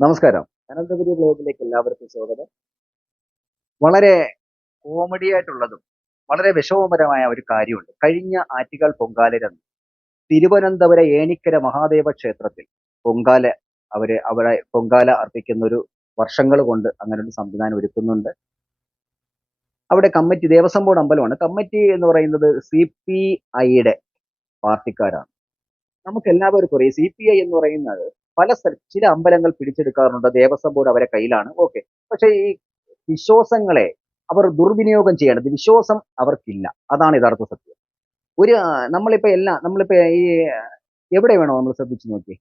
നമസ്കാരം. അനന്തപുരി ബ്ലോഗിലേക്ക് എല്ലാവർക്കും സ്വാഗതം. വളരെ കോമഡി ആയിട്ടുള്ളതും വളരെ വിഷമപരമായ ഒരു കാര്യമുണ്ട്. കഴിഞ്ഞ ആറ്റുകാൽ പൊങ്കാലരന്ന് തിരുവനന്തപുരം ഏണിക്കര മഹാദേവ ക്ഷേത്രത്തിൽ പൊങ്കാല അവരെ അവരെ പൊങ്കാല അർപ്പിക്കുന്ന ഒരു വർഷങ്ങൾ കൊണ്ട് അങ്ങനെ ഒരു സംവിധാനം ഒരുക്കുന്നുണ്ട്. അവിടെ കമ്മിറ്റി ദേവസ്വം ബോർഡ് അമ്പലമാണ്. കമ്മിറ്റി എന്ന് പറയുന്നത് സി പി ഐയുടെ പാർട്ടിക്കാരാണ്. നമുക്ക് എല്ലാവർക്കും അറിയാം. സി പി ഐ എന്ന് പറയുന്നത് പല ചില അമ്പലങ്ങൾ പിടിച്ചെടുക്കാറുണ്ട്. ദേവസ്വം ബോർഡ് അവരെ കയ്യിലാണ്. ഓക്കെ. പക്ഷെ ഈ വിശ്വാസങ്ങളെ അവർ ദുർവിനിയോഗം ചെയ്യേണ്ടത് വിശ്വാസം അവർക്കില്ല. അതാണ് യഥാർത്ഥ സത്യം. ഒരു നമ്മളിപ്പോ എല്ലാ നമ്മളിപ്പോ ഈ എവിടെ വേണോ നമ്മൾ ശ്രദ്ധിച്ചു നോക്കി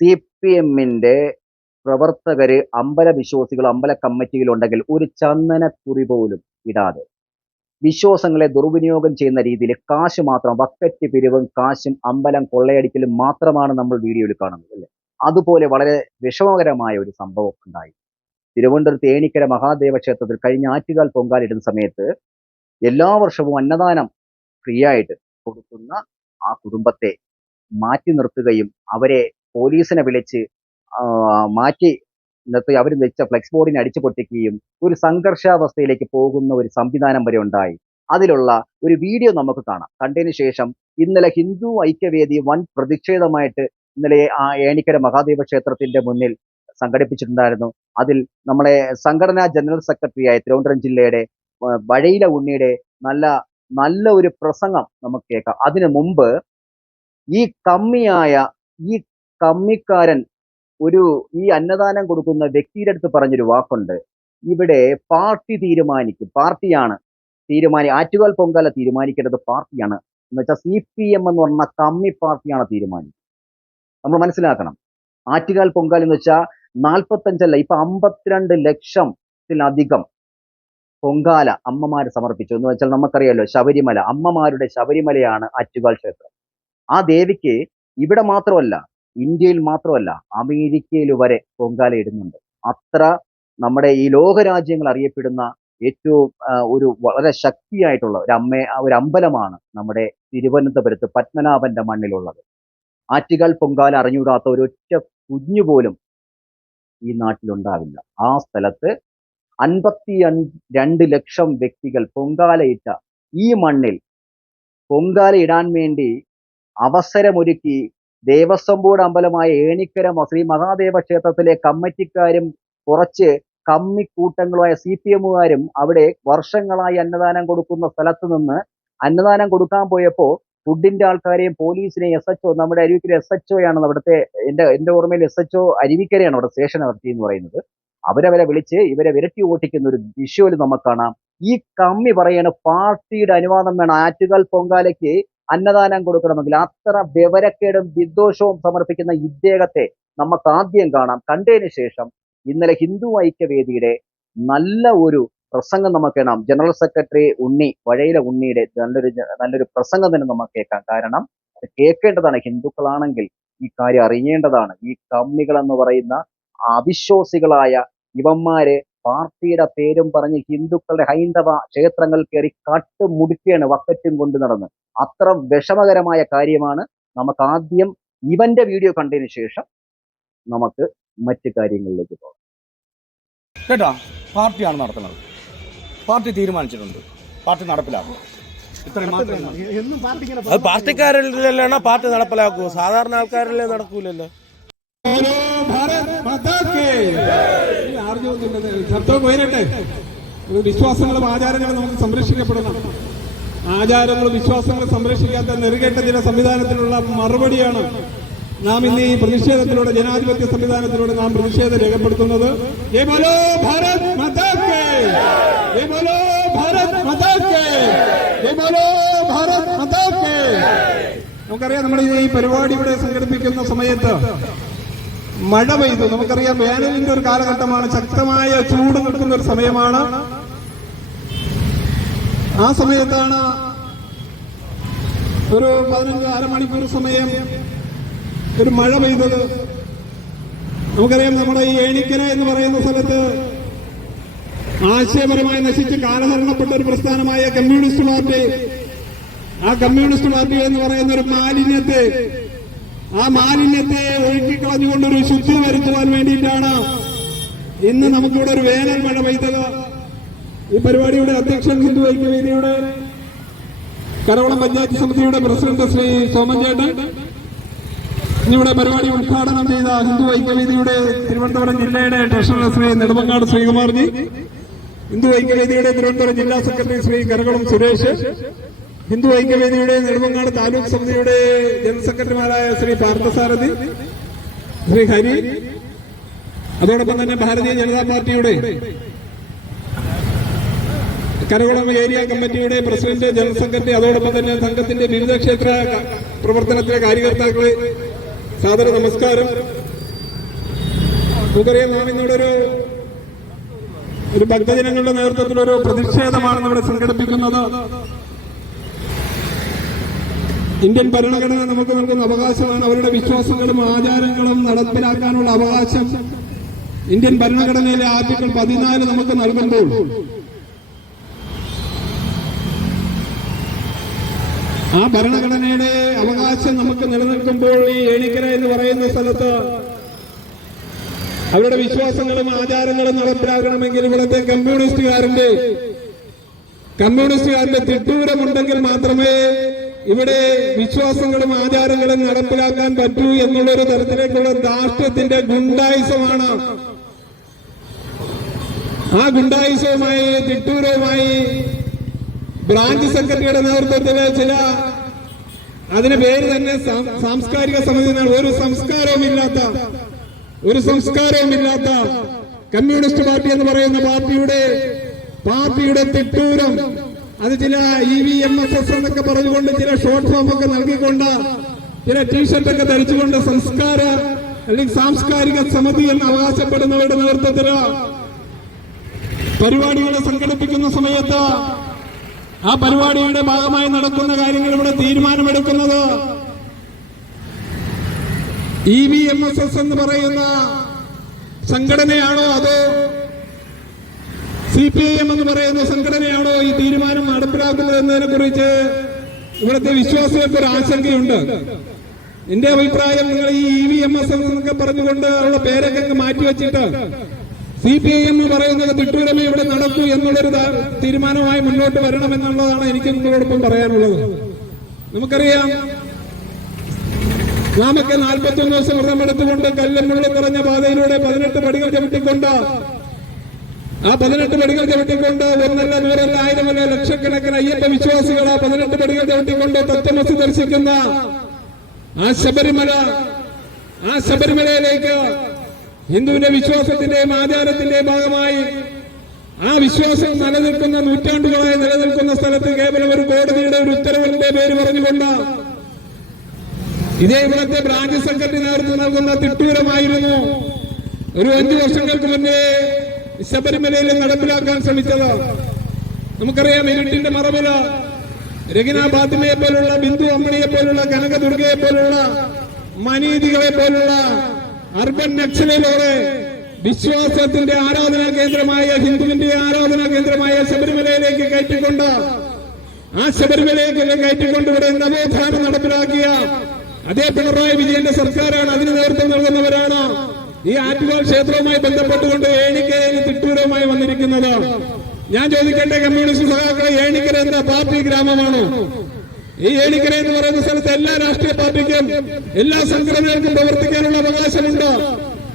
സി പി എമ്മിന്റെ പ്രവർത്തകര് അമ്പല വിശ്വാസികൾ അമ്പല കമ്മിറ്റിയിലുണ്ടെങ്കിൽ ഒരു ചന്ദനക്കുറി പോലും ഇടാതെ വിശ്വാസങ്ങളെ ദുർവിനിയോഗം ചെയ്യുന്ന രീതിയിൽ കാശ് മാത്രം വക്കറ്റ് പിരിവും കാശും അമ്പലം കൊള്ളയടിക്കലും മാത്രമാണ് നമ്മൾ വീഡിയോയിൽ കാണുന്നത് അല്ലേ? അതുപോലെ വളരെ വിഷമകരമായ ഒരു സംഭവം ഉണ്ടായി. തിരുവനന്തപുരത്ത് ഏണിക്കര മഹാദേവ ക്ഷേത്രത്തിൽ കഴിഞ്ഞ ആറ്റുകാൽ പൊങ്കാലിടുന്ന സമയത്ത് എല്ലാ വർഷവും അന്നദാനം ഫ്രീ ആയിട്ട് കൊടുക്കുന്ന ആ കുടുംബത്തെ മാറ്റി നിർത്തുകയും അവരെ പോലീസിനെ വിളിച്ച് മാറ്റി നിർത്തി അവർ വെച്ച ഫ്ലെക്സ് ബോർഡിനെ അടിച്ചു പൊട്ടിക്കുകയും ഒരു സംഘർഷാവസ്ഥയിലേക്ക് പോകുന്ന ഒരു സംവിധാനം വരെ ഉണ്ടായി. അതിലുള്ള ഒരു വീഡിയോ നമുക്ക് കാണാം. കണ്ടതിന് ശേഷം ഇന്നലെ ഹിന്ദു ഐക്യവേദി വൻ പ്രതിഷേധമായിട്ട് ഇന്നലെ ആ ഏണിക്കര മഹാദേവ ക്ഷേത്രത്തിന്റെ മുന്നിൽ സംഘടിപ്പിച്ചിട്ടുണ്ടായിരുന്നു. അതിൽ നമ്മളെ സംഘടനാ ജനറൽ സെക്രട്ടറിയായ തിരുവനന്തപുരം ജില്ലയുടെ വഴയില ഉണ്ണിയുടെ നല്ല നല്ല ഒരു പ്രസംഗം നമുക്ക് കേൾക്കാം. അതിനു മുമ്പ് ഈ കമ്മിയായ ഈ കമ്മിക്കാരൻ ഒരു ഈ അന്നദാനം കൊടുക്കുന്ന വ്യക്തിയുടെ അടുത്ത് പറഞ്ഞൊരു വാക്കുണ്ട്. ഇവിടെ പാർട്ടി തീരുമാനിക്കും. പാർട്ടിയാണ് തീരുമാനി ആറ്റുകാൽ പൊങ്കാല തീരുമാനിക്കേണ്ടത് പാർട്ടിയാണ്. എന്ന് വെച്ചാൽ സി പി എം എന്ന് പറഞ്ഞ കമ്മി പാർട്ടിയാണ് തീരുമാനിക്കുന്നത് നമ്മൾ മനസ്സിലാക്കണം. ആറ്റുകാൽ പൊങ്കാല എന്ന് വെച്ചാൽ നാൽപ്പത്തഞ്ചല്ല ഇപ്പൊ അമ്പത്തിരണ്ട് ലക്ഷത്തിലധികം പൊങ്കാല അമ്മമാര് സമർപ്പിച്ചു. എന്ന് വെച്ചാൽ നമുക്കറിയാലോ ശബരിമല അമ്മമാരുടെ ശബരിമലയാണ് ആറ്റുകാൽ ക്ഷേത്രം. ആ ദേവിക്ക് ഇവിടെ മാത്രമല്ല ഇന്ത്യയിൽ മാത്രമല്ല അമേരിക്കയിൽ വരെ പൊങ്കാല ഇടുന്നുണ്ട്. അത്ര നമ്മുടെ ഈ ലോകരാജ്യങ്ങൾ അറിയപ്പെടുന്ന ഏറ്റവും ഒരു വളരെ ശക്തിയായിട്ടുള്ള ഒരു അമ്മ ഒരു അമ്പലമാണ് നമ്മുടെ തിരുവനന്തപുരത്ത് പത്മനാഭന്റെ മണ്ണിലുള്ളത്. ആറ്റുകാൽ പൊങ്കാല അറിഞ്ഞുകൂടാത്ത ഒരൊറ്റ കുഞ്ഞു പോലും ഈ നാട്ടിലുണ്ടാവില്ല. ആ സ്ഥലത്ത് അൻപത്തി രണ്ട് ലക്ഷം വ്യക്തികൾ പൊങ്കാലയിട്ട ഈ മണ്ണിൽ പൊങ്കാല ഇടാൻ വേണ്ടി അവസരമൊരുക്കി ദേവസ്വം ബോർഡ് അമ്പലമായ ഏണിക്കര ശ്രീ മഹാദേവ ക്ഷേത്രത്തിലെ കമ്മിറ്റിക്കാരും കുറച്ച് കമ്മിക്കൂട്ടങ്ങളുമായ സി പി എമ്മുകാരും അവിടെ വർഷങ്ങളായി അന്നദാനം കൊടുക്കുന്ന സ്ഥലത്ത് നിന്ന് അന്നദാനം കൊടുക്കാൻ പോയപ്പോൾ ഫുഡിന്റെ ആൾക്കാരെയും പോലീസിനെയും എസ് എച്ച് ഒ നമ്മുടെ അരുവിക്കര എസ് എച്ച് ആണ് അവിടുത്തെ എന്റെ എന്റെ ഓർമ്മയിൽ എസ് എച്ച് ഒ അരുവിക്കരയാണ് അവിടെ സ്റ്റേഷൻ നടത്തി എന്ന് പറയുന്നത്. അവരവരെ വിളിച്ച് ഇവരെ വിരട്ടി ഓട്ടിക്കുന്ന ഒരു വിഷ്വൽ നമുക്ക് കാണാം. ഈ കമ്മി പറയാണ് പാർട്ടിയുടെ അനുവാദം വേണം. ആറ്റുകാൽ പൊങ്കാലയ്ക്ക് അന്നദാനം കൊടുക്കണമെങ്കിൽ അത്ര വിവരക്കേടും വിദ്വേഷവും സമർപ്പിക്കുന്ന ഇദ്ദേഹത്തെ നമുക്ക് ആദ്യം കാണാം. കണ്ടതിന് ശേഷം ഇന്നലെ ഹിന്ദു ഐക്യവേദിയുടെ നല്ല ഒരു പ്രസംഗം നമുക്ക് കാണാം ജനറൽ സെക്രട്ടറി ഉണ്ണി വഴയിലെ ഉണ്ണിയുടെ നല്ലൊരു നല്ലൊരു പ്രസംഗം തന്നെ നമുക്ക് കേൾക്കാം. കാരണം കേൾക്കേണ്ടതാണ്. ഹിന്ദുക്കളാണെങ്കിൽ ഈ കാര്യം അറിയേണ്ടതാണ്. ഈ കമ്മികൾ എന്ന് പറയുന്ന അവിശ്വാസികളായ ഇവന്മാര് പാർട്ടിയുടെ പേരും പറഞ്ഞ് ഹിന്ദുക്കളുടെ ഹൈന്ദവ ക്ഷേത്രങ്ങൾ കയറി കട്ടുമുടുക്കുകയാണ് വക്കറ്റും കൊണ്ട് നടന്ന്. അത്ര വിഷമകരമായ കാര്യമാണ്. നമുക്ക് ആദ്യം ഇവന്റെ വീഡിയോ കണ്ടതിന് ശേഷം നമുക്ക് മറ്റു കാര്യങ്ങളിലേക്ക് പോകാം. കേട്ടോ? പാർട്ടിയാണ് നടത്തുന്നത്. പാർട്ടി തീരുമാനിച്ചിട്ടുണ്ട്. പാർട്ടി നടപ്പിലാക്കും അത് പാർട്ടിക്കാരിലാണ് പാർട്ടി നടപ്പിലാക്കൂ സാധാരണ ആൾക്കാരിലെ നടക്കൂലല്ലോ? ഇത് വിശ്വാസങ്ങളും ആചാരങ്ങളും നമുക്ക് സംരക്ഷിക്കപ്പെടണം. ആചാരങ്ങളും വിശ്വാസങ്ങളും സംരക്ഷിക്കാത്ത നെറുകേട്ട ചില സംവിധാനത്തിലുള്ള മറുപടിയാണ് നാം ഇന്ന് ഈ പ്രതിഷേധത്തിലൂടെ ജനാധിപത്യ സംവിധാനത്തിലൂടെ നാം പ്രതിഷേധം രേഖപ്പെടുത്തുന്നത്. നമുക്കറിയാം നമ്മൾ ഈ പരിപാടി ഇവിടെ സംഘടിപ്പിക്കുന്ന സമയത്ത് മഴ പെയ്തു. നമുക്കറിയാം വേനലിന്റെ ഒരു കാലഘട്ടമാണ്. ശക്തമായ ചൂട് നിൽക്കുന്ന ഒരു സമയമാണ്. ആ സമയത്താണ് ഒരു പതിനഞ്ച് അരമണിക്കൂർ സമയം ഒരു മഴ പെയ്തത്. നമുക്കറിയാം നമ്മുടെ ഈ ഏണിക്കര എന്ന് പറയുന്ന സ്ഥലത്ത് ആശയപരമായി നശിച്ച് കാലഹരണപ്പെട്ട ഒരു പ്രസ്ഥാനമായ കമ്മ്യൂണിസ്റ്റ് പാർട്ടി ആ കമ്മ്യൂണിസ്റ്റ് പാർട്ടി എന്ന് പറയുന്ന ഒരു മാലിന്യത്തെ ആ മാലിന്യത്തെ ഒഴുക്കിക്കളഞ്ഞുകൊണ്ട് ഒരു ശുദ്ധി വരുത്തുവാൻ വേണ്ടിയിട്ടാണ് ഇന്ന് നമുക്കിവിടെ ഒരു വേനൽ മഴ പെയ്തത്. ഈ പരിപാടിയുടെ അധ്യക്ഷൻ ഹിന്ദു ഐക്യവേദിയുടെ കരവളം പഞ്ചായത്ത് സമിതിയുടെ പ്രസിഡന്റ് ശ്രീ സോമൻ ചേട്ടൻ. ഇന്നിവിടെ പരിപാടി ഉദ്ഘാടനം ചെയ്ത ഹിന്ദു ഐക്യവേദിയുടെ തിരുവനന്തപുരം ജില്ലയുടെ ട്രഷറർ ശ്രീ നെടുമങ്ങാട് ശ്രീകുമാർജി. ഹിന്ദു ഐക്യവേദിയുടെ തിരുവനന്തപുരം ജില്ലാ സെക്രട്ടറി ശ്രീ കരകളം സുരേഷ്. ഹിന്ദു ഐക്യവേദിയുടെ നെടുമങ്ങാട് താലൂക്ക് സമിതിയുടെ ജനറൽ സെക്രട്ടറിമാരായ ശ്രീ പാർത്ഥസാരഥി ശ്രീ ഹരി അതോടൊപ്പം തന്നെ ഭാരതീയ ജനതാ പാർട്ടിയുടെ കരകുളം ഏരിയ കമ്മിറ്റിയുടെ പ്രസിഡന്റ് ജനറൽ സെക്രട്ടറി അതോടൊപ്പം തന്നെ സംഘത്തിന്റെ വിവിധ ക്ഷേത്ര പ്രവർത്തനത്തിലെ കാര്യകർത്താക്കളെ സാദര നമസ്കാരം. നമുക്കറിയാം നാം ഇന്നിവിടെ ഒരു ഭക്തജനങ്ങളുടെ നേതൃത്വത്തിൽ ഒരു പ്രതിഷേധമാണ് ഇവിടെ സംഘടിപ്പിക്കുന്നത്. ഇന്ത്യൻ ഭരണഘടന നമുക്ക് നൽകുന്ന അവകാശമാണ്. അവരുടെ വിശ്വാസങ്ങളും ആചാരങ്ങളും നടപ്പിലാക്കാനുള്ള അവകാശം ഇന്ത്യൻ ഭരണഘടനയിലെ ആർട്ടിക്കിൾ പതിനാല് നമുക്ക് നൽകുമ്പോൾ. ആ ഭരണഘടനയുടെ അവകാശം നമുക്ക് നിലനിൽക്കുമ്പോൾ ഈ ഏണിക്കര എന്ന് പറയുന്ന സ്ഥലത്ത് അവരുടെ വിശ്വാസങ്ങളും ആചാരങ്ങളും നടപ്പിലാക്കണമെങ്കിൽ ഇവിടുത്തെ കമ്മ്യൂണിസ്റ്റുകാരന്റെ കമ്മ്യൂണിസ്റ്റുകാരന്റെ തിട്ടൂരമുണ്ടെങ്കിൽ മാത്രമേ ഇവിടെ വിശ്വാസങ്ങളും ആചാരങ്ങളും നടപ്പിലാക്കാൻ പറ്റൂ എന്നുള്ളൊരു തരത്തിലേക്കുള്ള രാഷ്ട്രത്തിന്റെ ഗുണ്ടായുസമാണ്. ആ ഗുണ്ടായുസവുമായി തിട്ടൂരവുമായി ബ്രാഞ്ച് സെക്രട്ടറിയുടെ നേതൃത്വത്തിൽ ചില അതിന് പേര് തന്നെ സാംസ്കാരിക സമിതി ഒരു സംസ്കാരവുമില്ലാത്ത ഒരു സംസ്കാരവുമില്ലാത്ത കമ്മ്യൂണിസ്റ്റ് പാർട്ടി എന്ന് പറയുന്ന പാർട്ടിയുടെ പാർട്ടിയുടെ തിട്ടൂരം അത് ചില E V M S S എന്നൊക്കെ പറഞ്ഞുകൊണ്ട് ചില ഷോർട്ട് ഫോം ഒക്കെ നൽകിക്കൊണ്ട് ചില ടീഷർട്ട് ഒക്കെ ധരിച്ചുകൊണ്ട് സംസ്കാര അല്ലെങ്കിൽ സാംസ്കാരിക സമിതി എന്ന് അവകാശപ്പെടുന്നവരുടെ നേതൃത്വത്തിൽ പരിപാടികൾ സംഘടിപ്പിക്കുന്ന സമയത്ത് ആ പരിപാടിയുടെ ഭാഗമായി നടക്കുന്ന കാര്യങ്ങൾ ഇവിടെ തീരുമാനമെടുക്കുന്നത് E V M S S എന്ന് പറയുന്ന സംഘടനയാണോ അതോ സി പി ഐ എം എന്ന് പറയുന്ന സംഘടനയാണോ ഈ തീരുമാനം നടപ്പിലാക്കുന്നത് എന്നതിനെ കുറിച്ച് ഇവിടുത്തെ വിശ്വാസികൾക്ക് ഒരു ആശങ്കയുണ്ട്. എന്റെ അഭിപ്രായം നിങ്ങൾ ഈ ഇ വി എം എസ് എന്നൊക്കെ പറഞ്ഞുകൊണ്ട് അവരുടെ പേരൊക്കെ അങ്ങ് മാറ്റിവെച്ചിട്ട് സി പി ഐ എം പറയുന്നത് തിട്ടൂരമ ഇവിടെ നടക്കൂ എന്നുള്ളൊരു തീരുമാനമായി മുന്നോട്ട് വരണം എന്നുള്ളതാണ് എനിക്ക് നിങ്ങളോടൊപ്പം പറയാനുള്ളത്. നമുക്കറിയാം നാമൊക്കെ നാൽപ്പത്തി ഒന്ന് ദിവസം വ്രതം എടുത്തുകൊണ്ട് കല്ലമ്മുള്ളിൽ നിറഞ്ഞ പാതയിലൂടെ പതിനെട്ട് പടികൾ ചവിട്ടിക്കൊണ്ട് ആ പതിനെട്ട് പടികൾ ചവിട്ടിക്കൊണ്ട് ഒന്നല്ല നൂറല്ല ആയിരമല്ല ലക്ഷക്കണക്കിന് അയ്യപ്പ വിശ്വാസികൾ ആ പതിനെട്ട് പടികൾ ചവിട്ടിക്കൊണ്ട് തത്വമസി ദർശിക്കുന്ന ആ ശബരിമല ആ ശബരിമലയിലേക്ക് ഹിന്ദുവിന്റെ വിശ്വാസത്തിന്റെയും ആചാരത്തിന്റെയും ഭാഗമായി ആ വിശ്വാസം നിലനിൽക്കുന്ന നൂറ്റാണ്ടുകളായി നിലനിൽക്കുന്ന സ്ഥലത്ത് കേവലം ഒരു കോടതിയുടെ ഒരു ഉത്തരവിന്റെ പേര് പറഞ്ഞുകൊണ്ട് ഇതേ ഇവിടുത്തെ ബ്രാഞ്ച് സെക്രട്ടറി നേതൃത്വം നൽകുന്ന തിട്ടൂരമായിരുന്നു. ഒരു അഞ്ചു വർഷങ്ങൾക്ക് മുന്നേ ശബരിമലയിൽ നടപ്പിലാക്കാൻ ശ്രമിച്ചത്. നമുക്കറിയാം ഇരുട്ടിന്റെ മറവിൽ രഗിന ഫാത്തിമയെ പോലുള്ള ബിന്ദു അമ്മണിയെ പോലുള്ള കനകദുർഗയെ പോലുള്ള മനീതികളെ പോലുള്ള അർബൻ നക്സലിലൂടെ വിശ്വാസത്തിന്റെ ആരാധനാ കേന്ദ്രമായ ഹിന്ദുവിന്റെ ആരാധനാ കേന്ദ്രമായ ശബരിമലയിലേക്ക് കയറ്റിക്കൊണ്ട് ആ ശബരിമലയിലേക്ക് കയറ്റിക്കൊണ്ട് ഇവിടെ നവോത്ഥാനം നടപ്പിലാക്കിയ അതേ പിണറായി വിജയന്റെ സർക്കാരാണ് അതിന് നേതൃത്വം നൽകുന്നവരാണ്. ഈ ആറ്റുകാൽ ക്ഷേത്രവുമായി ബന്ധപ്പെട്ടുകൊണ്ട് ഏണിക്കരയിൽ തിട്ടൂരവുമായി വന്നിരിക്കുന്നത് ഞാൻ ചോദിക്കട്ടെ കമ്മ്യൂണിസ്റ്റ് സഹാക്കളെ ഏണിക്കര എന്ന പാർട്ടി ഗ്രാമമാണോ? ഈ ഏണിക്കര എന്ന് പറയുന്ന സ്ഥലത്ത് എല്ലാ രാഷ്ട്രീയ പാർട്ടിക്കും എല്ലാ സംഘടനകൾക്കും പ്രവർത്തിക്കാനുള്ള അവകാശമുണ്ട്.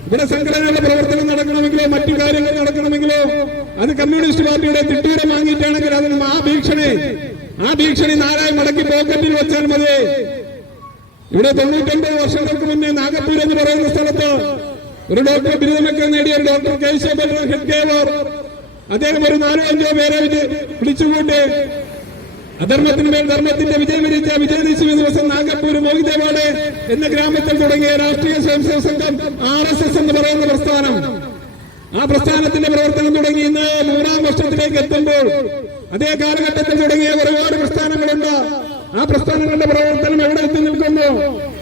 ഇവിടെ സംഘടനകളുടെ പ്രവർത്തനം നടക്കണമെങ്കിലോ മറ്റു കാര്യങ്ങൾ നടക്കണമെങ്കിലോ അത് കമ്മ്യൂണിസ്റ്റ് പാർട്ടിയുടെ തിട്ടൂരം വാങ്ങിയിട്ടാണെങ്കിൽ അതിന് ആ ഭീഷണി ആ ഭീഷണി നാലായി മടക്കി പോക്കറ്റിൽ വെച്ചാൽ മതി. ഇവിടെ തൊണ്ണൂറ്റൊമ്പത് വർഷങ്ങൾക്ക് മുന്നേ നാഗപ്പൂർ എന്ന് പറയുന്ന സ്ഥലത്ത് ഒരു ഡോക്ടർ ബിരുദമൊക്കെ നേടിയ ഒരു ഡോക്ടർ കേശവ ഹെഡ്ഗേവർ. അദ്ദേഹം ഒരു നാലോ അഞ്ചോ പേരെ വിളിച്ചുകൂട്ടി അധർമ്മത്തിന് മേൽ ധർമ്മത്തിന്റെ വിജയം വിരിച്ച വിജയദശമി ദിവസം നാഗപ്പൂർ മോഹിദേവാട് എന്ന ഗ്രാമത്തിൽ തുടങ്ങിയ രാഷ്ട്രീയ സ്വയംസേവ സംഘം ആർ എസ് എസ് എന്ന് പറയുന്ന പ്രസ്ഥാനം. ആ പ്രസ്ഥാനത്തിന്റെ പ്രവർത്തനം തുടങ്ങി ഇന്ന് നൂറാം വർഷത്തിലേക്ക് എത്തുമ്പോൾ അതേ കാലഘട്ടത്തിൽ തുടങ്ങിയ ഒരുപാട് പ്രസ്ഥാനങ്ങളുണ്ട്. ആ പ്രസ്ഥാനങ്ങളുടെ പ്രവർത്തനം എവിടെ എത്തി നിൽക്കുന്നു?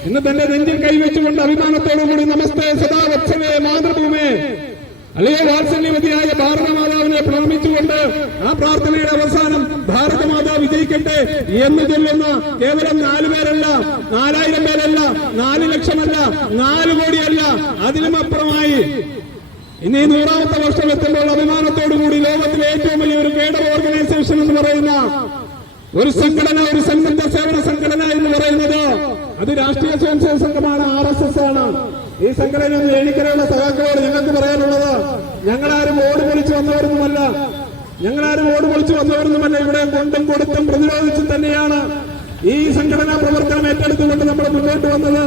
ഇന്ന് തന്റെ നെഞ്ചിൽ കൈവച്ചുകൊണ്ട് അഭിമാനത്തോടുകൂടി നമസ്തേ സദാ വത്സവേ മാതൃഭൂമേ. അല്ലെങ്കിൽ വാത്സല്യവതിയായ ഭാരതമാതാവിനെ പ്രണമിച്ചുകൊണ്ട് ആ പ്രാർത്ഥനയുടെ അവസാനം ഭാരതമാതാ വിജയിക്കട്ടെ എന്ന് ചൊല്ലുന്ന കേവലം നാല് പേരല്ല നാലായിരം പേരല്ല നാല് ലക്ഷമല്ല നാല് കോടിയല്ല അതിലും അപ്പുറമായി ഇനി നൂറാമത്തെ വർഷം എത്തുമ്പോൾ അഭിമാനത്തോടുകൂടി ലോകത്തിലെ ഏറ്റവും വലിയ ഒരു കേഡർ ഓർഗനൈസേഷൻ എന്ന് പറയുന്ന ഒരു സംഘടന ഒരു സന്നദ്ധ സേവന സംഘടന എന്ന് പറയുന്നത് അത് രാഷ്ട്രീയ സ്വയംസേവ സംഘമാണ് ആർ എസ് എസ് ആണ്. ഈ സംഘടന എണിക്കലുള്ള സഹാക്കളോട് ഞങ്ങൾക്ക് പറയാനുള്ളത് ഞങ്ങളാരും ഓട് പൊളിച്ചു വന്നവരൊന്നുമല്ല. ഞങ്ങളാരും ഓട് പൊളിച്ചു വന്നവരൊന്നുമല്ല ഇവിടെ കൊണ്ടും കൊടുത്തും പ്രതിരോധിച്ചും തന്നെയാണ് ഈ സംഘടനാ പ്രവർത്തനം ഏറ്റെടുത്തുകൊണ്ട് നമ്മൾ മുന്നോട്ട് വന്നത്.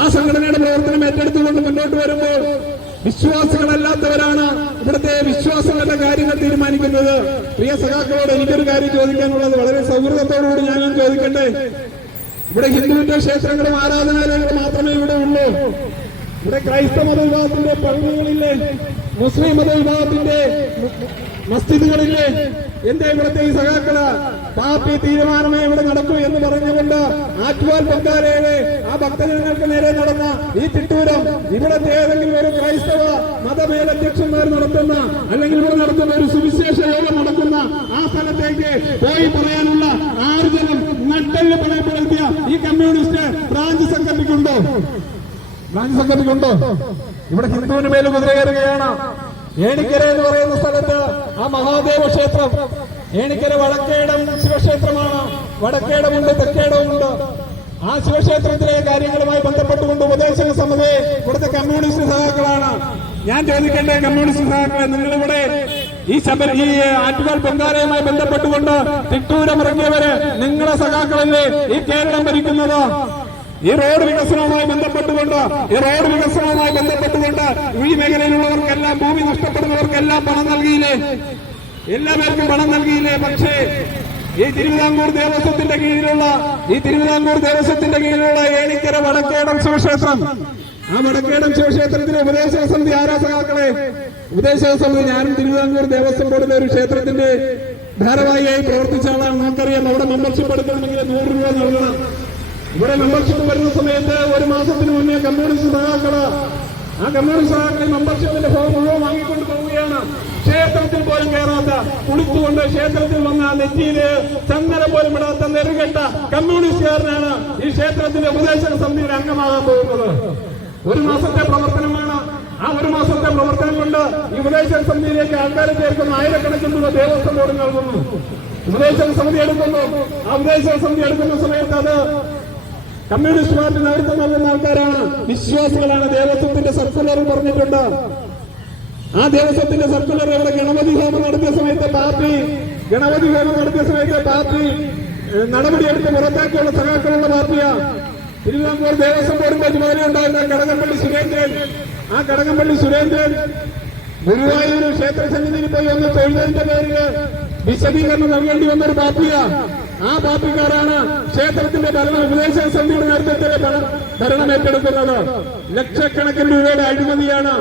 ആ സംഘടനയുടെ പ്രവർത്തനം ഏറ്റെടുത്തുകൊണ്ട് മുന്നോട്ട് വരുമ്പോൾ വിശ്വാസികളല്ലാത്തവരാണ് ഇവിടുത്തെ വിശ്വാസങ്ങളുടെ കാര്യങ്ങൾ തീരുമാനിക്കുന്നത്. പ്രിയ സഖാക്കളോട് എനിക്കൊരു കാര്യം ചോദിക്കാനുള്ളത് വളരെ സൗഹൃദത്തോടുകൂടി ഞാൻ ചോദിക്കട്ടെ. ഇവിടെ ഹിന്ദുവിന്റെ ക്ഷേത്രങ്ങളും ആരാധനാലയങ്ങളും മാത്രമേ ഇവിടെ ഉള്ളൂ. ഇവിടെ ക്രൈസ്തവ മതവിഭാഗത്തിന്റെ പള്ളികളില്ലേ മുസ്ലിം മതവിഭാഗത്തിന്റെ മസ്ജിദുകളില്ലേ എന്റെ ഇവിടുത്തെ ഈ സഖാക്കൾ? പാർട്ടി തീരുമാനമേ ഇവിടെ നടക്കൂ എന്ന് പറഞ്ഞുകൊണ്ട് ആറ്റുവാൽ പൊങ്കാലയുടെ ആ ഭക്തജനങ്ങൾക്ക് നേരെ നടന്ന ഈ തിട്ടൂരം ഇവിടുത്തെ ഏതെങ്കിലും ഒരു ക്രൈസ്തവ മതമേലധ്യക്ഷന്മാർ നടത്തുന്ന അല്ലെങ്കിൽ ഇവിടെ നടത്തുന്ന ഒരു സുവിശേഷ യോഗം നടക്കുന്ന ആ സ്ഥലത്തേക്ക് പോയി പറയാനുള്ള ആർജനം നട്ടൽ പണയപ്പെടുത്തിയ ഈ കമ്മ്യൂണിസ്റ്റ് ബ്രാഞ്ച് സംഘടനയ്ക്കുണ്ടോ ബ്രാഞ്ച് സംഘടനയ്ക്കുണ്ടോ ഇവിടെ ഹിന്ദുവിന് മേലും കുതിര കയറുകയാണ് ഏണിക്കര എന്ന് പറയുന്ന സ്ഥലത്ത് ആ മഹാദേവ ക്ഷേത്രം ഏണിക്കര വടക്കേടം ശിവക്ഷേത്രമാണ്. വടക്കേടമുണ്ട് തെക്കേടമുണ്ട് ആ ശിവക്ഷേത്രത്തിലെ കാര്യങ്ങളുമായി ബന്ധപ്പെട്ടുകൊണ്ട് ഉപദേശക സമിതി ഇവിടുത്തെ കമ്മ്യൂണിസ്റ്റ് സഹാക്കളാണ്. ഞാൻ ചോദിക്കട്ടെ കമ്മ്യൂണിസ്റ്റ് സഹാക്കളെ നിങ്ങളിവിടെ ഈ ശബര ഈ ആറ്റുകാൽ പൊങ്കാലയുമായി ബന്ധപ്പെട്ടുകൊണ്ട് തിട്ടൂരമിറങ്ങിയവര് നിങ്ങളെ സഖാക്കളല്ലേ ഈ കേരളം ഭരിക്കുന്നത്? ഈ റോഡ് വികസനവുമായി ബന്ധപ്പെട്ടുകൊണ്ട് ഈ റോഡ് വികസനവുമായി ബന്ധപ്പെട്ടുകൊണ്ട് ഈ മേഖലയിലുള്ളവർക്കെല്ലാം ഭൂമി നഷ്ടപ്പെടുന്നവർക്കെല്ലാം പണം നൽകിയില്ലേ? എല്ലാവർക്കും പണം നൽകിയില്ലേ? പക്ഷേ ഈ തിരുവിതാംകൂർ ദേവസ്വത്തിന്റെ കീഴിലുള്ള ഈ തിരുവിതാംകൂർ ദേവസ്വത്തിന്റെ കീഴിലുള്ള ഏണിക്കര വടക്കേടം ശിവക്ഷേത്രം ആ വടക്കേടം ശിവക്ഷേത്രത്തിലെ ഉപദേശക സമിതി ആരാ സഹാക്കളെ ഉപദേശക സമിതി ഞാനും തിരുവിതാംകൂർ ദേവസ്വം ബോർഡിലെ ഒരു ക്ഷേത്രത്തിന്റെ ഭാരവാഹിയായി പ്രവർത്തിച്ച ആളാണ്. നമുക്കറിയാം അവിടെ മെമ്പർഷിപ്പ് എടുക്കണമെങ്കിൽ നൂറ് രൂപ നൽകണം. ഇവിടെ മെമ്പർഷിപ്പ് വരുന്ന സമയത്ത് ഒരു മാസത്തിന് മുന്നേ കമ്മ്യൂണിസ്റ്റ് സഹാക്കൾ ആ കമ്മ്യൂണിസ്റ്റ് സഹാക്കളെ മെമ്പർഷിപ്പിന്റെ ഫോം മുഴുവൻ വാങ്ങിക്കൊണ്ട് പോവുകയാണ്. ക്ഷേത്രത്തിൽ പോലും കയറാത്ത കുളിച്ചുകൊണ്ട് ക്ഷേത്രത്തിൽ വന്ന നെറ്റിയിൽ ചങ്ങല പോലും ഇടാത്ത നെറുകെട്ട കമ്മ്യൂണിസ്റ്റുകാരനാണ് ഈ ക്ഷേത്രത്തിന്റെ ഉപദേശക സമിതിയുടെ അംഗമാകാൻ പോകുന്നത്. ഒരു മാസത്തെ പ്രവർത്തനമാണ്. ആ ഒരു മാസത്തെ പ്രവർത്തനം കൊണ്ട് ഈ ഉപദേശക സമിതിയിലേക്ക് ആൾക്കാരെ ചേർക്കുന്ന ആയിരക്കണക്കിന് രൂപ ദേവസ്വം ബോർഡ് നൽകുന്നു. ഉപദേശക സമിതി എടുക്കുന്നു. ആ ഉപദേശക സമിതി എടുക്കുന്ന സമയത്ത് അത് കമ്മ്യൂണിസ്റ്റ് പാർട്ടി നേതൃത്വം നൽകുന്ന ആൾക്കാരാണ്. വിശ്വാസികളാണ്. ദേവസ്വത്തിന്റെ സർക്കുലർ പറഞ്ഞിട്ടുണ്ട്. ആ ദേവസ്വത്തിന്റെ സർക്കുലർ ഇവിടെ ഗണപതി ഹോമം നടത്തിയ സമയത്തെ പാർട്ടി ഗണപതി ഹോമം നടത്തിയ സമയത്ത് പാർട്ടി നടപടിയെടുത്ത് പുറത്താക്കിയുള്ള സഹാക്കളുള്ള പാർട്ടിയാണ്. തിരുവിതാംകൂർ ദേവസ്വം ബോർഡിന്റെ ചുമതലയുണ്ടായിരുന്ന കടകംപള്ളി സുരേന്ദ്രൻ. ആ കടകംപള്ളി സുരേന്ദ്രൻ ഗുരുവായൂർ ക്ഷേത്ര സന്നിധിയിൽ പോയി ഒന്ന് തൊഴിലതിന്റെ പേരിൽ വിശദീകരണം നൽകേണ്ടി വന്ന ഒരു പാർട്ടിയാ ആ പാർട്ടിക്കാരാണ് ക്ഷേത്രത്തിന്റെ ഭരണ ഉപദേശ സമിതിയുടെ നേതൃത്വത്തിൽ ഭരണ- ഏറ്റെടുക്കുന്നത്. ലക്ഷക്കണക്കിന് രൂപയുടെ അഴിമതിയാണ്.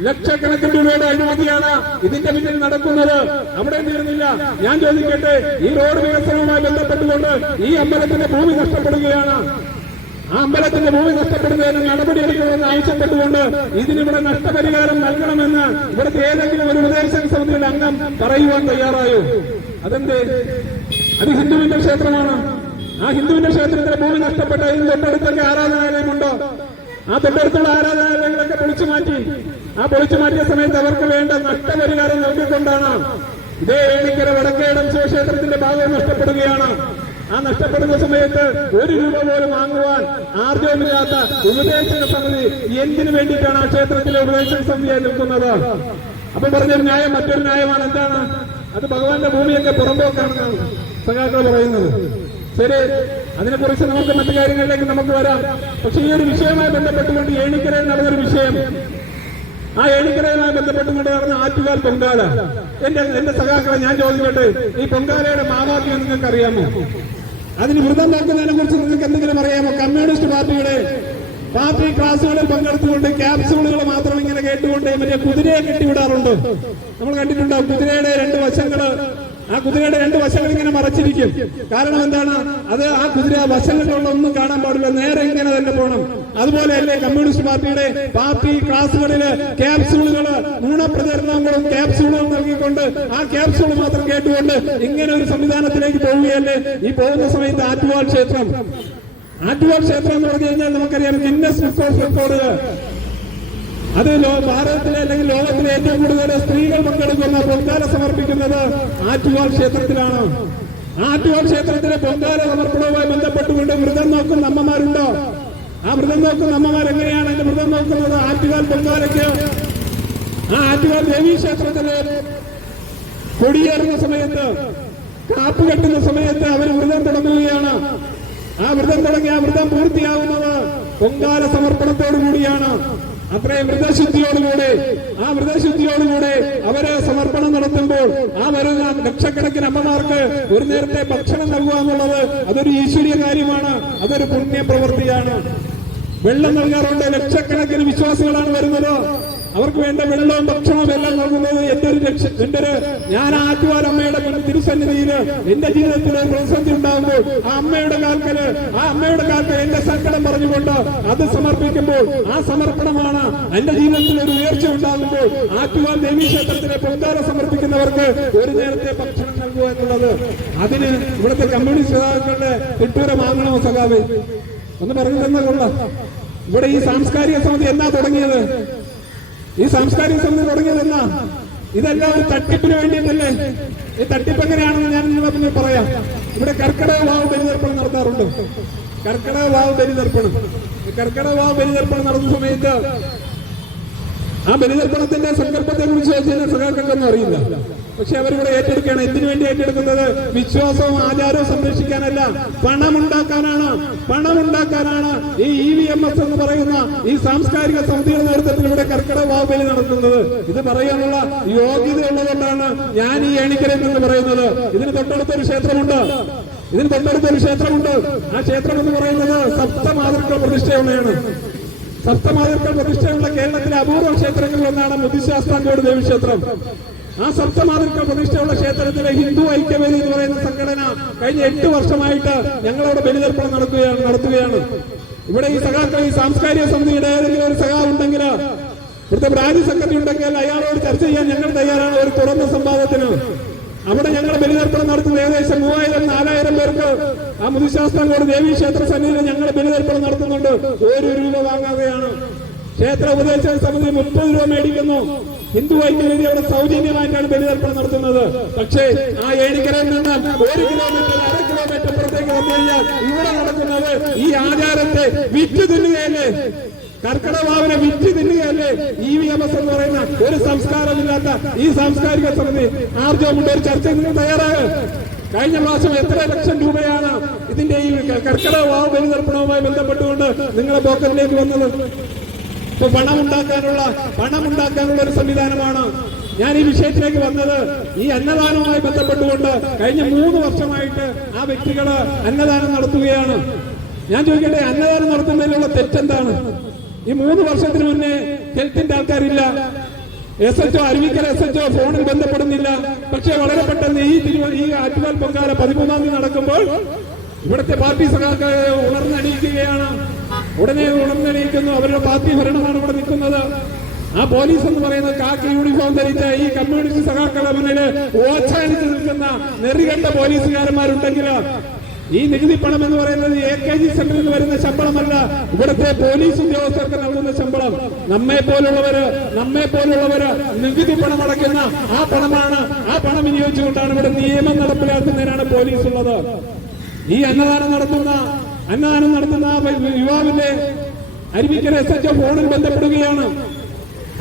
ലക്ഷക്കണക്കിന് രൂപയുടെ അഴിമതിയാണ് ഇതിന്റെ പിന്നിൽ നടക്കുന്നത്. അവിടെ തീർന്നില്ല. ഞാൻ ചോദിക്കട്ടെ ഈ റോഡ് വികസനവുമായി ബന്ധപ്പെട്ടുകൊണ്ട് ഈ അമ്പലത്തിന്റെ ഭൂമി നഷ്ടപ്പെടുകയാണ്. ആ അമ്പലത്തിന്റെ ഭൂമി നഷ്ടപ്പെടുന്നതിന് നടപടിയെടുക്കണമെന്ന് ആവശ്യപ്പെട്ടുകൊണ്ട് ഇതിനിവിടെ നഷ്ടപരിഹാരം നൽകണമെന്ന് ഇവിടുത്തെ ഏതെങ്കിലും ഒരു ഉപദേശക സമിതിയുടെ അംഗം പറയുവാൻ തയ്യാറായോ? അതെന്ത്? അത് ഹിന്ദുവിന്റെ ക്ഷേത്രമാണ്. ആ ഹിന്ദുവിന്റെ ക്ഷേത്രത്തിന്റെ ഭൂമി നഷ്ടപ്പെട്ട ഇതിന് തൊട്ടടുത്തൊക്കെ ആരാധനാലയമുണ്ടോ? ആ തൊട്ടടുത്തുള്ള ആരാധനാലയങ്ങളൊക്കെ പൊളിച്ചു മാറ്റി. ആ പൊളിച്ചു മാറ്റിയ സമയത്ത് അവർക്ക് വേണ്ട നഷ്ടപരിഹാരം നൽകിക്കൊണ്ടാണ്. ഇതേ ഏണിക്കര വടക്കേടം ശിവക്ഷേത്രത്തിന്റെ ഭാഗം നഷ്ടപ്പെടുകയാണ്. ആ നഷ്ടപ്പെടുന്ന സമയത്ത് ഒരു രൂപ പോലും വാങ്ങുവാൻ ആർജവുമില്ലാത്ത ഉപദേശക സമിതി എന്തിനു വേണ്ടിയിട്ടാണ് ആ ക്ഷേത്രത്തിലെ ഉപദേശക സമിതിയായി നിൽക്കുന്നത്? അപ്പൊ പറഞ്ഞൊരു ന്യായം മറ്റൊരു ന്യായമാണ് എന്താണ്? അത് ഭഗവാന്റെ ഭൂമിയൊക്കെ പുറമ്പോക്കാണെന്നാണ്. സഖാക്കൾ പറയുന്നത്. ശരി അതിനെക്കുറിച്ച് നമുക്ക് മറ്റു കാര്യങ്ങളിലേക്ക് നമുക്ക് വരാം. പക്ഷെ ഈ ഒരു വിഷയവുമായി ബന്ധപ്പെട്ടുകൊണ്ട് ഏണിക്കരയിൽ നടന്നൊരു വിഷയം. ആ ഏണിക്കരയുമായി ബന്ധപ്പെട്ടുകൊണ്ട് നടന്ന ആറ്റുകാൽ പൊങ്കാല. എന്റെ എന്റെ സഖാക്കളെ ഞാൻ ചോദിക്കട്ടെ ഈ പൊങ്കാലയുടെ മാഹാത്മ്യം നിങ്ങൾക്ക് അറിയാമോ അതിന് വ്രതം നോക്കുന്നതിനെ കുറിച്ച് നിങ്ങൾക്ക് എന്തെങ്കിലും അറിയാമോ? കമ്മ്യൂണിസ്റ്റ് പാർട്ടിയുടെ പാർട്ടി ക്ലാസ്സുകളിൽ പങ്കെടുത്തുകൊണ്ട് ക്യാപ്സൂളുകൾ മാത്രം ഇങ്ങനെ കേട്ടുകൊണ്ട് മറ്റേ കുതിരയെ കെട്ടിവിടാറുണ്ട്. നമ്മൾ കണ്ടിട്ടുണ്ടോ? കുതിരയുടെ രണ്ട് വശങ്ങൾ ആ കുതിരയുടെ രണ്ട് വശങ്ങൾ ഇങ്ങനെ മറച്ചിരിക്കും. കാരണം എന്താണ്? അത് ആ കുതിര വശങ്ങളിലുള്ള ഒന്നും കാണാൻ പാടില്ല. നേരെ ഇങ്ങനെ തന്നെ പോകണം. അതുപോലെ അല്ലേ കമ്മ്യൂണിസ്റ്റ് പാർട്ടിയുടെ പാർട്ടി ക്ലാസുകളിൽ ക്യാപ്സ്യൂളുകൾ നുണപ്രചരണങ്ങളും ക്യാപ്സൂളുകളും നൽകിക്കൊണ്ട് ആ ക്യാപ്സൂൾ മാത്രം കേട്ടുകൊണ്ട് ഇങ്ങനെ ഒരു സംവിധാനത്തിലേക്ക് പോവുകയല്ലേ ഈ പോകുന്ന സമയത്ത് ആറ്റുവാൾ ക്ഷേത്രം. ആറ്റുവാൾ ക്ഷേത്രം എന്ന് പറഞ്ഞു കഴിഞ്ഞാൽ നമുക്കറിയാം ഗിന്നസ് ബുക്ക് ഓഫ് റെക്കോർഡ്. അത് ഭാരതത്തിലെ അല്ലെങ്കിൽ ലോകത്തിലെ ഏറ്റവും കൂടുതൽ സ്ത്രീകൾ പങ്കെടുക്കുന്ന പൊങ്കാല സമർപ്പിക്കുന്നത് ആറ്റുവാൾ ക്ഷേത്രത്തിലാണ്. ആറ്റുവാൾ ക്ഷേത്രത്തിലെ പൊങ്കാല സമർപ്പണവുമായി ബന്ധപ്പെട്ടുകൊണ്ട് മൃതം നോക്കുന്ന അമ്മമാരുണ്ടോ? ആ മൃതം നോക്കുന്ന അമ്മമാർ എങ്ങനെയാണ് അതിന്റെ മൃതം നോക്കുന്നത് ആറ്റുകാൽ പൊങ്കാലയ്ക്ക്. ആ ആറ്റുകാൽ ദേവീ ക്ഷേത്രത്തിലെ കൊടിയേറുന്ന സമയത്ത് കാപ്പ് കെട്ടുന്ന സമയത്ത് അവർ വ്രതം തുടങ്ങുകയാണ്. ആ വ്രതം തുടങ്ങി ആ വ്രതം പൂർത്തിയാവുന്നത് പൊങ്കാല സമർപ്പണത്തോടു കൂടിയാണ് അത്രയും വൃതശുദ്ധിയോടുകൂടെ ആ വൃതശുദ്ധിയോടുകൂടെ അവർ സമർപ്പണം നടത്തുമ്പോൾ ആ വരുന്ന ലക്ഷക്കണക്കിന് അമ്മമാർക്ക് ഒരു നേരത്തെ ഭക്ഷണം നൽകുക എന്നുള്ളത് അതൊരു ഈശ്വരീയ കാര്യമാണ് അതൊരു പുണ്യ പ്രവൃത്തിയാണ് വെള്ളം നൽകാറുണ്ട് ലക്ഷക്കണക്കിന് വിശ്വാസികളാണ് വരുന്നത്. അവർക്ക് വേണ്ട വെള്ളവും ഭക്ഷണവും എല്ലാം നൽകുന്നത് എന്റെ ഒരു ലക്ഷ്യം എന്റെ ഒരു ഞാൻ ആറ്റുവാരമ്മയുടെ തിരുസന്നിധിയിൽ എന്റെ ജീവിതത്തിൽ ഒരു പ്രതിസന്ധി ഉണ്ടാകുമ്പോൾ ആ അമ്മയുടെ കാൽക്കൽ ആ അമ്മയുടെ കാൽക്കൽ എന്റെ സങ്കടം പറഞ്ഞുകൊണ്ട് അത് സമർപ്പിക്കുമ്പോൾ ആ സമർപ്പണമാണ് എന്റെ ജീവിതത്തിൽ ഒരു ഉയർച്ച ഉണ്ടാകുമ്പോൾ ആറ്റുവാൻ ദേവീ ക്ഷേത്രത്തിലെ പൊങ്കാല സമർപ്പിക്കുന്നവർക്ക് ഒരു നേരത്തെ ഭക്ഷണം നൽകുക എന്നുള്ളത്. അതിന് ഇവിടുത്തെ കമ്മ്യൂണിസ്റ്റ് നേതാക്കളുടെ തിട്ടൂര വാങ്ങണമോ സഖാവേ? ഒന്ന് പറഞ്ഞു തന്ന കൊള്ളാം. ഇവിടെ ഈ സാംസ്കാരിക സമിതി എന്നാ തുടങ്ങിയത്? ഈ സാംസ്കാരിക സമിതി തുടങ്ങിയത് എന്നാ ഇതെല്ലാം ഒരു തട്ടിപ്പിന് വേണ്ടിയിട്ടല്ലേ ഈ തട്ടിപ്പ് എങ്ങനെയാണെന്ന് ഞാൻ നിങ്ങളെ മുന്നിൽ പറയാം. ഇവിടെ കർക്കിടക വാവ് ബലിതർപ്പണം നടത്താറുണ്ട്. കർക്കിടക വാവ് ബലിതർപ്പണം. കർക്കിടക വാവ് ബലിതർപ്പണം നടന്ന സമയത്ത് ആ ബലിതർപ്പണത്തിന്റെ സങ്കല്പത്തെ കുറിച്ച് ചോദിച്ചാൽ സഖാക്കൾക്കൊന്നും അറിയില്ല. പക്ഷെ ഇവിടെ ഏറ്റെടുക്കുകയാണ്. എന്തിനു വേണ്ടി ഏറ്റെടുക്കുന്നത്? വിശ്വാസവും ആചാരവും സംരക്ഷിക്കാനല്ല. പണമുണ്ടാക്കാനാണ്. പണമുണ്ടാക്കാനാണ് ഈ ഇ വി എം എസ് എന്ന് പറയുന്ന ഈ സാംസ്കാരിക സമിതിയുടെ നേതൃത്വത്തിൽ ഇവിടെ കർക്കിടക വാവലി നടത്തുന്നത്. ഇത് പറയാനുള്ള യോഗ്യത ഉള്ളതുകൊണ്ടാണ് ഞാൻ ഈ ഏണിക്കരയിൽ നിന്ന് പറയുന്നത്. ഇതിന് തൊട്ടടുത്തൊരു ക്ഷേത്രമുണ്ട്. ഇതിന് തൊട്ടടുത്തൊരു ക്ഷേത്രമുണ്ട്. ആ ക്ഷേത്രം എന്ന് പറയുന്നത് സപ്തമാതൃക്കൾ പ്രതിഷ്ഠയുള്ളതാണ് സപ്തമാതൃക്കൾ പ്രതിഷ്ഠയുള്ള കേരളത്തിലെ അപൂർവ ക്ഷേത്രങ്ങളിൽ ഒന്നാണ് മുദിശാസ്താങ്കോട് ദേവീക്ഷേത്രം. ആ സപ്തമാതൃക്കൾ പ്രതിഷ്ഠയുള്ള ക്ഷേത്രത്തിലെ ഹിന്ദു ഐക്യവേദി എന്ന് പറയുന്ന സംഘടന കഴിഞ്ഞ എട്ട് വർഷമായിട്ട് ഞങ്ങളവിടെ ബലിതർപ്പണം നടക്കുകയാണ് നടത്തുകയാണ്. ഇവിടെ ഈ സഖാക്കൾ ഈ സാംസ്കാരിക സമിതിയുടെ ഏതെങ്കിലും ഒരു സഖാവ് ഉണ്ടെങ്കിൽ ഇവിടുത്തെ ബ്രാഞ്ച് സെക്രട്ടറി ഉണ്ടെങ്കിൽ അയാളോട് ചർച്ച ചെയ്യാൻ ഞങ്ങൾ തയ്യാറാണ് ഒരു തുറന്ന സംവാദത്തിന്. അവിടെ ഞങ്ങൾ ബലിതർപ്പണം നടത്തുന്നത് ഏകദേശം മൂവായിരം നാലായിരം പേർക്ക് ആ മുതിശാസ്താങ്കോട് ദേവീ ക്ഷേത്ര സന്നിധിയിൽ ഞങ്ങൾ ബലിതർപ്പണം നടത്തുന്നുണ്ട്. ഒരു രൂപ വാങ്ങാതെയാണ്. ക്ഷേത്ര ഉപദേശക സമിതി മുപ്പത് രൂപ മേടിക്കുന്നു. ഹിന്ദു ഐക്യവേദി അവിടെ സൗജന്യമായിട്ടാണ് ബലിതർപ്പണം നടത്തുന്നത്. പക്ഷേ ആ ഏഴിക്കരയിൽ നിന്ന് ഒരു കിലോമീറ്റർ അര കിലോമീറ്റർ പുറത്തേക്ക് വന്നു കഴിഞ്ഞാൽ ഇവിടെ നടക്കുന്നത് ഈ ആചാരത്തെ വിറ്റു തിന്നുകയല്ലേ? കർക്കിടഭാവനെ വിറ്റ് തിന്നുകയല്ലേ? ഈ വി എം എസ് എന്ന് പറയുന്ന ഒരു സംസ്കാരമില്ലാത്ത ഈ സാംസ്കാരിക സമിതി ആർജവമുണ്ട് ഒരു ചർച്ച നിന്ന് തയ്യാറാകും കഴിഞ്ഞ പ്രാവശ്യം എത്ര ലക്ഷം രൂപയാണ് ഇതിന്റെ ഈ കർക്കിടക വാവ് ബലിതർപ്പണവുമായി ബന്ധപ്പെട്ടുകൊണ്ട് നിങ്ങളെ പോക്കറ്റിലേക്ക് വന്നത്? ഇപ്പൊ പണം ഉണ്ടാക്കാനുള്ള ഒരു സംവിധാനമാണ് ഞാൻ ഈ വിഷയത്തിലേക്ക് വന്നത്. ഈ അന്നദാനവുമായി ബന്ധപ്പെട്ടുകൊണ്ട് കഴിഞ്ഞ മൂന്ന് വർഷമായിട്ട് ആ വ്യക്തികൾ അന്നദാനം നടത്തുകയാണ്. ഞാൻ ചോദിക്കട്ടെ അന്നദാനം നടത്തുന്നതിലുള്ള തെറ്റെന്താണ്? ഈ മൂന്ന് വർഷത്തിന് മുന്നേ ഹെൽത്തിന്റെ ആൾക്കാരില്ല. S H O Aruvikkal S H O ഫോണിൽ ബന്ധപ്പെടുന്നില്ല. പക്ഷെ വളരെ പെട്ടെന്ന് ഈ ഈ ആറ്റുകാൽ പൊങ്കാല പതിമൂന്നാം തീയതി നടക്കുമ്പോൾ ഇവിടുത്തെ പാർട്ടി സഖാക്കളെ ഉണർന്നണിയിക്കുകയാണ്. ഉടനെ ഉണർന്നെണീക്കുന്നു അവരുടെ പാർട്ടി ഭരണമാണ് ഇവിടെ നിൽക്കുന്നത്. ആ പോലീസ് എന്ന് പറയുന്ന കാക്കി യൂണിഫോം ധരിച്ച ഈ കമ്മ്യൂണിസ്റ്റ് സഖാക്കളുടെ മുന്നിൽ ഓച്ചാനിച്ച് നിൽക്കുന്ന നെറികണ്ട പോലീസുകാരന്മാരുണ്ടെങ്കിൽ ഈ നികുതി പണം എന്ന് പറയുന്നത് എ കെ ജി സെന്ററിൽ നിന്ന് വരുന്ന ശമ്പളമല്ല. ഇവിടുത്തെ പോലീസ് ഉദ്യോഗസ്ഥർക്ക് നൽകുന്ന ശമ്പളം. നമ്മെ പോലുള്ളവര് നമ്മെ പോലുള്ളവര് നികുതി പണം അടയ്ക്കുന്ന ആ പണമാണ്. ആ പണം വിനിയോഗിച്ചുകൊണ്ടാണ് ഇവിടെ നിയമം നടപ്പിലാക്കുന്നതിനാണ് പോലീസ് ഉള്ളത്. ഈ അന്നദാനം നടത്തുന്ന അന്നദാനം നടത്തുന്ന യുവാവിന്റെ അരുവിക്കൽ എസ് എച്ച് ഫോണിൽ ബന്ധപ്പെടുകയാണ്.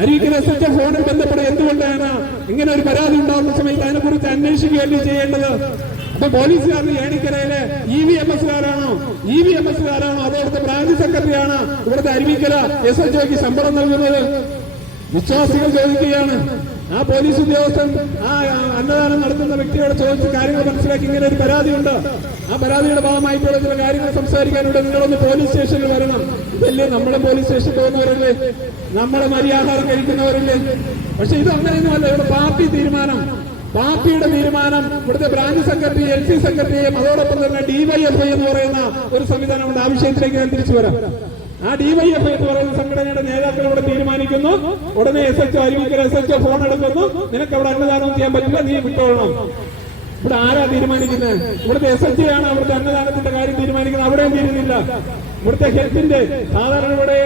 അരുവിക്കൽ എസ് എച്ച് ഫോണിൽ ബന്ധപ്പെടുക എന്തുകൊണ്ടാണ്? ഇങ്ങനെ ഒരു പരാതി ഉണ്ടാകുന്ന സമയത്ത് അതിനെക്കുറിച്ച് അന്വേഷിക്കുകയല്ലേ ചെയ്യേണ്ടത്? അപ്പൊ പോലീസുകാർ ഏണിക്കരയിലെ ഇ വി എം എസ്കാരാണോ ഇ വി എം എസ്കാരാണോ അതോ ഇവിടുത്തെ ബ്രാഞ്ച് സെക്രട്ടറിയാണ്? ഇവിടുത്തെ അരുവിക്കര എസ് എച്ച് ഒക്ക് ശമ്പളം നൽകുന്നത്? വിശ്വാസികൾ ചോദിക്കുകയാണ്. ആ പോലീസ് ഉദ്യോഗസ്ഥൻ ആ അന്നദാനം നടത്തുന്ന വ്യക്തിയോട് ചോദിച്ച് കാര്യങ്ങൾ മനസ്സിലാക്കി. ഇങ്ങനെ ഒരു പരാതിയുണ്ട്. ആ പരാതിയുടെ ഭാഗമായിട്ടുള്ള ചില കാര്യങ്ങൾ സംസാരിക്കാനുണ്ട്. നിങ്ങളൊന്ന് പോലീസ് സ്റ്റേഷനിൽ വരണം. ഇതല്ലേ നമ്മളെ പോലീസ് സ്റ്റേഷനിൽ പോകുന്നവരല്ലേ? നമ്മളെ മര്യാദാരം കഴിക്കുന്നവരല്ലേ? പക്ഷെ ഇത് അങ്ങനെയൊന്നുമല്ല ഇവിടെ പാർട്ടി തീരുമാനം. പാർട്ടിയുടെ തീരുമാനം ഇവിടുത്തെ ബ്രാഞ്ച് സെക്രട്ടറി എൽ സി സെക്രട്ടറിയും അതോടൊപ്പം തന്നെ ഡിവൈഎഫ്ഐ എന്ന് പറയുന്ന ഒരു സംവിധാനമുണ്ട് ആ വിഷയത്തിലേക്ക് ഞാൻ തിരിച്ചു വരാം. ആ ഡിവൈഎഫ്ഐ എന്ന് പറയുന്ന സംഘടനയുടെ നേതാക്കൾ ഇവിടെ തീരുമാനിക്കുന്നു. ഉടനെ S H Aruvikkal S H phone എടുക്കുന്നു. നിനക്ക് അവിടെ അന്നദാനം ചെയ്യാൻ പറ്റില്ല. നീ വിട്ടോളണം. ഇവിടെ ആരാ തീരുമാനിക്കുന്നത്? ഇവിടുത്തെ എസ് എച്ച് ആണ് അവിടുത്തെ അന്നദാനത്തിന്റെ കാര്യം തീരുമാനിക്കുന്നത്. അവിടെയും തീരുന്നില്ല. ഇവിടുത്തെ ഹെൽത്തിന്റെ സാധാരണ ഇവിടെ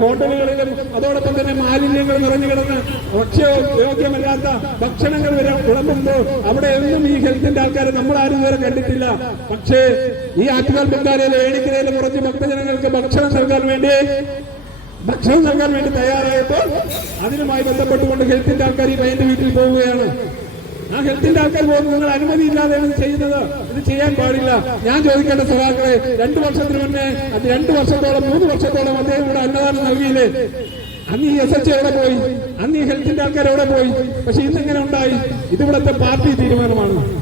ഹോട്ടലുകളിലും അതോടൊപ്പം തന്നെ മാലിന്യങ്ങൾ നിറഞ്ഞു കിടന്ന് ഭക്ഷ്യ യോഗ്യമല്ലാത്ത ഭക്ഷണങ്ങൾ വരെ വിളമ്പുമ്പോൾ അവിടെ ഒന്നും ഈ ഹെൽത്തിന്റെ ആൾക്കാരെ നമ്മൾ ആരും ഇതുവരെ കണ്ടിട്ടില്ല. പക്ഷേ ഈ ആറ്റുകാൽ ഏണിക്കരയിലെ കുറച്ച് ഭക്തജനങ്ങൾക്ക് ഭക്ഷണം നൽകാൻ വേണ്ടി ഭക്ഷണം നൽകാൻ വേണ്ടി തയ്യാറായപ്പോൾ അതിനുമായി ബന്ധപ്പെട്ടുകൊണ്ട് ഹെൽത്തിന്റെ ആൾക്കാർ ഈ പയ്യന്റെ വീട്ടിൽ പോവുകയാണ്. ആ ഹെൽത്തിന്റെ ആൾക്കാർ പോകുന്നത് നിങ്ങൾ അനുമതി ഇല്ലാതെയാണ് ചെയ്യുന്നത്. ഇത് ചെയ്യാൻ പാടില്ല. ഞാൻ ചോദിക്കേണ്ട സഹാക്കളെ രണ്ടു വർഷത്തിന് മുന്നേ അത് രണ്ടു വർഷത്തോളം മൂന്ന് വർഷത്തോളം അദ്ദേഹം ഇവിടെ അന്നദാനം നൽകിയില്ലേ? അന്ന് ഈ എസ് എച്ച് എവിടെ പോയി? അന്ന് ഈ ഹെൽത്തിന്റെ ആൾക്കാർ എവിടെ പോയി? പക്ഷെ ഇന്നിങ്ങനെ ഉണ്ടായി. ഇതിവിടുത്തെ പാർട്ടി തീരുമാനമാണ്.